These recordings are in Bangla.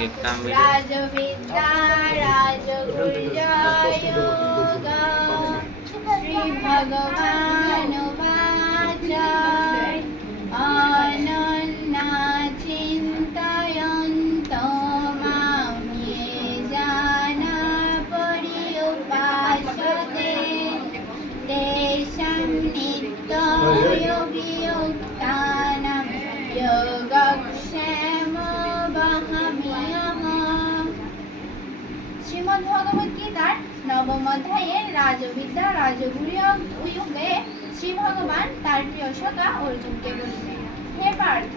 राजविद्या राजगुर्यायोगा श्रीभगवानुवाच अनन्नाचिन्तयन्तो मां ये जना पर्युपासते तेषां नित्ययोगियुक्तानां योगक्षेममहमहम्। শ্রীমদ্ ভগবত গীতার নবম অধ্যায়ের রাজবিদ্যা রাজগুরুয়োগে শ্রী ভগবান তার প্রিয় সখা অর্জুনকে বলিলেন, হে পার্থ,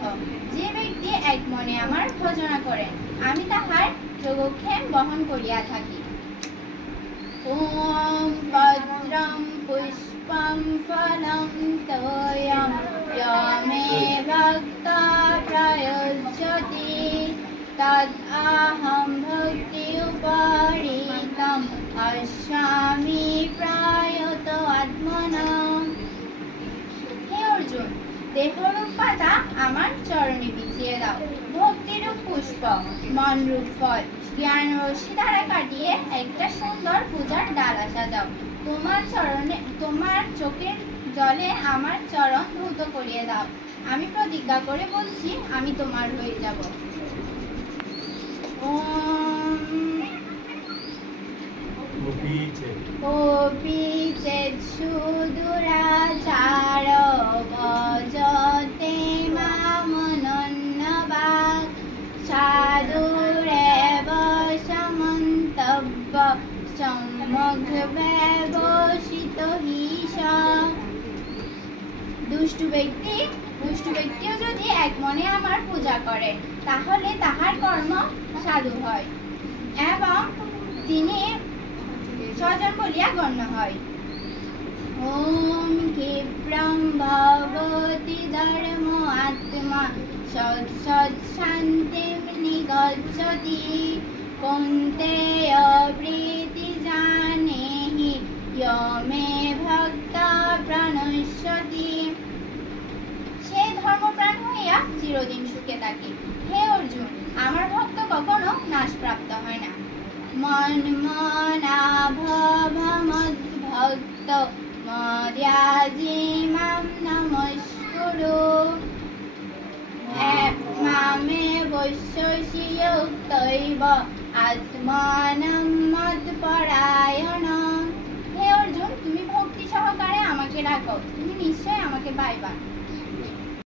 যে ব্যক্তি এক মনে আমার ভজনা করেন আমি তাহার যোগক্ষেম বহন করিয়া থাকি। ওম ভদ্রং পুষ্পং ফলং তোয়ং মে ভক্তা প্রয়োজ্যতি তদাহং ভক্তি উপরিতম অস্মামি প্রায়ত আত্মনা। হে অর্জুন, দেহরূপ পাতা আমার চরণে বিছিয়ে দাও, ভক্তিরূপ পুষ্প মনরূপ ফল জ্ঞান রশ্মি দ্বারা কাটিয়ে একটা সুন্দর পূজার ডালা সাজাও। তোমার চোখের জলে আমার চরণ ধৌত করিয়ে দাও। আমি প্রতিজ্ঞা করে বলছি, আমি তোমার হয়ে যাব। সুদুরাচার ভজতে মামনন্যবাদ সাধুরেব সমন্তব্য সম্যক ব্যবসিত হিস। দুষ্টু ব্যক্তিও যদি এক মনে আমার পূজা করে তাহলে তাহার কর্ম সাধু হয় এবং তিনি স্বজন বলিয়া গণ্য হয়। ওম ক্ষিপ্রং ভবতি ধর্ম আত্মা সৎসৎশান্তিং নিগচ্ছতি কৌন্তেয় প্রীতি জানেহি ইয় মে ভক্তা প্রণশ্যতি। সে ধর্মপ্রাণ হইয়া চিরদিন সুখে থাকে। হে অর্জুন, আমার ভক্ত কখনো নাশপ্রাপ্ত হয় না। মন্মনাভবমদ্ভক্ত মর্যাজি মাম নমস্কুরু মামে বৈশ্যসি যুক্তৈব আত্মানং মৎপরায়ণং। হে অর্জুন, তুমি ভক্তি সহকারে আমাকে ডাকো, তুমি নিশ্চয় আমাকে পাইবা।